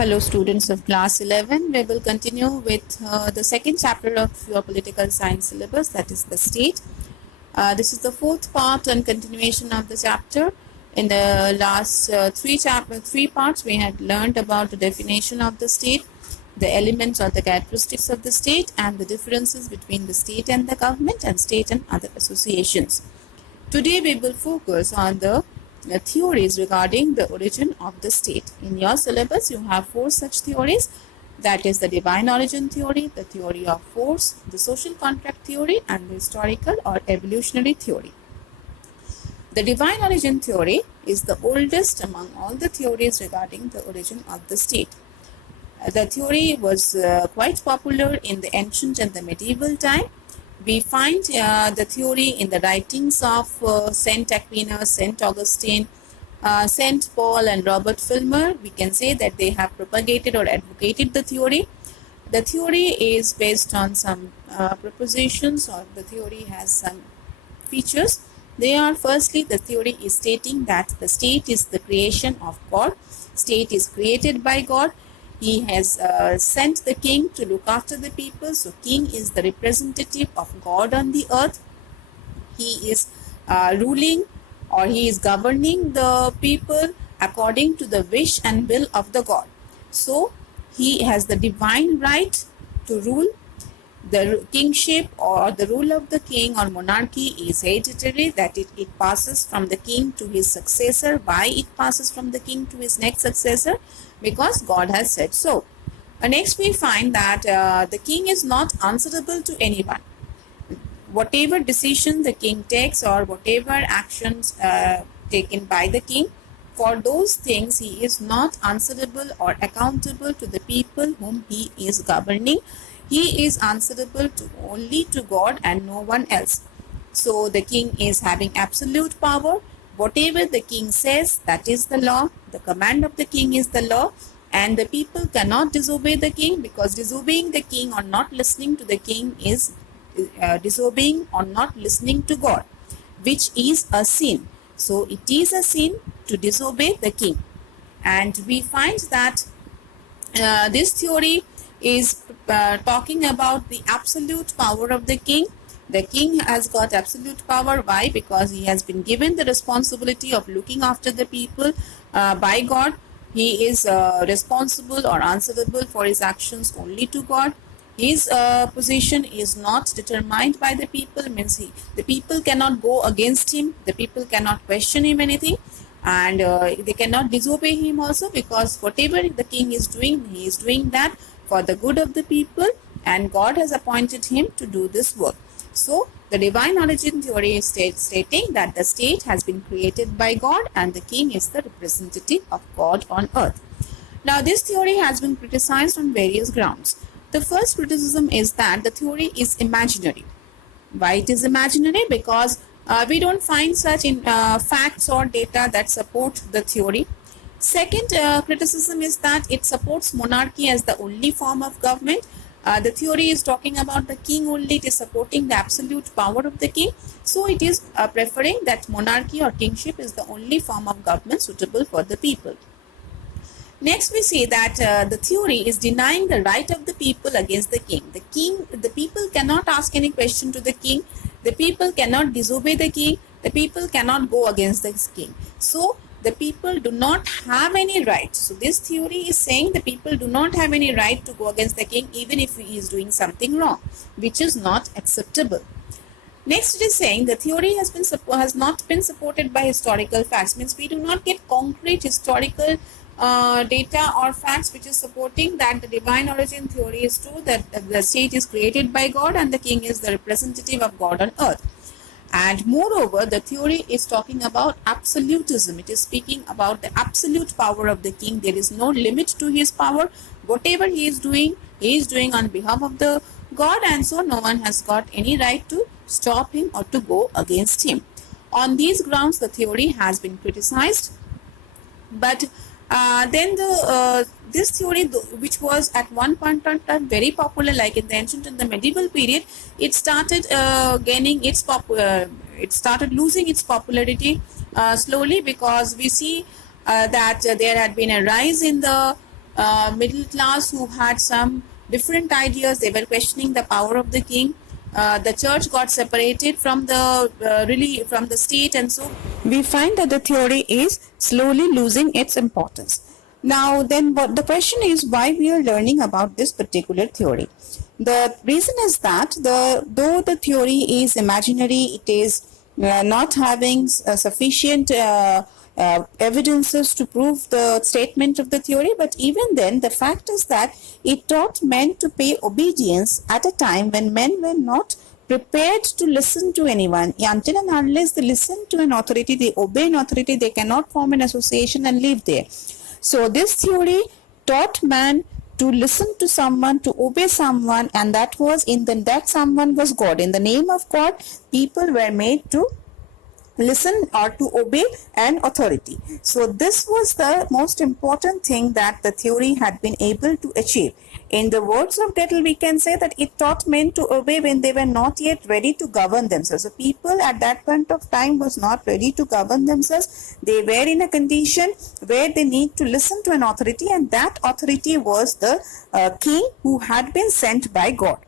Hello students of class 11, we will continue with the second chapter of your political science syllabus, that is the state. This is the fourth part and continuation of the chapter. In the last three parts we had learned about the definition of the state, the elements or the characteristics of the state, and the differences between the state and the government and state and other associations. Today we will focus on the theories regarding the origin of the state. In your syllabus, you have four such theories, that is the divine origin theory, the theory of force, the social contract theory, and the historical or evolutionary theory. The divine origin theory is the oldest among all the theories regarding the origin of the state. The theory was quite popular in the ancient and the medieval time. We find the theory in the writings of Saint Aquinas, Saint Augustine, Saint Paul and Robert Filmer. We can say that they have propagated or advocated the theory. The theory is based on some propositions, or the theory has some features. They are, firstly, the theory is stating that the state is the creation of God. State is created by God. He has sent the king to look after the people. So king is the representative of God on the earth. He is ruling, or he is governing the people according to the wish and will of the God. So he has the divine right to rule. The kingship or the rule of the king or monarchy is hereditary, that it passes from the king to his successor. Why it passes from the king to his next successor? Because God has said so. Next we find that the king is not answerable to anyone. Whatever decision the king takes or whatever actions taken by the king, for those things he is not answerable or accountable to the people whom he is governing. He is answerable only to God and no one else. So the king is having absolute power. Whatever the king says, that is the law. The command of the king is the law, and the people cannot disobey the king, because disobeying the king or not listening to the king is disobeying or not listening to God, which is a sin. So it is a sin to disobey the king. And we find that this theory is talking about the absolute power of the king. The king has got absolute power. Why? Because he has been given the responsibility of looking after the people by God. He is responsible or answerable for his actions only to God. His position is not determined by the people, means the people cannot go against him, the people cannot question him anything, and they cannot disobey him also, because whatever the king is doing, he is doing that for the good of the people, and God has appointed him to do this work. So the divine origin theory is stating that the state has been created by God and the king is the representative of God on earth. Now this theory has been criticized on various grounds. The first criticism is that the theory is imaginary. Why it is imaginary? Because we don't find such facts or data that support the theory. Second criticism is that it supports monarchy as the only form of government. The theory is talking about the king only. It is supporting the absolute power of the king. So it is preferring that monarchy or kingship is the only form of government suitable for the people. Next we see that the theory is denying the right of the people against the king. The people cannot ask any question to the king. The people cannot disobey the king. The people cannot go against the king. So the people do not have any right. So this theory is saying the people do not have any right to go against the king, even if he is doing something wrong, which is not acceptable. Next it is saying the theory has not been supported by historical facts. Means we do not get concrete historical data or facts which is supporting that the divine origin theory is true, that the state is created by God and the king is the representative of God on earth. And moreover, the theory is talking about absolutism. It is speaking about the absolute power of the king. There is no limit to his power. Whatever he is doing on behalf of the God, and so no one has got any right to stop him or to go against him. On these grounds, the theory has been criticized. But then this theory, which was at one point in time very popular, like in the ancient and the medieval period, it started it started losing its popularity slowly, because we see that there had been a rise in the middle class who had some different ideas. They were questioning the power of the king. The church got separated from the really from the state, and so we find that the theory is slowly losing its importance. Now, then, what the question is, why we are learning about this particular theory? The reason is that though the theory is imaginary, it is not having sufficient evidences to prove the statement of the theory, but even then, the fact is that it taught men to pay obedience at a time when men were not prepared to listen to anyone. Until and unless they listen to an authority, they obey an authority, they cannot form an association and live there. So this theory taught man to listen to someone, to obey someone, and that someone was God. In the name of God, people were made to listen or to obey an authority. So this was the most important thing that the theory had been able to achieve. In the words of Dettel, we can say that it taught men to obey when they were not yet ready to govern themselves. So people at that point of time was not ready to govern themselves. They were in a condition where they need to listen to an authority, and that authority was the king who had been sent by God.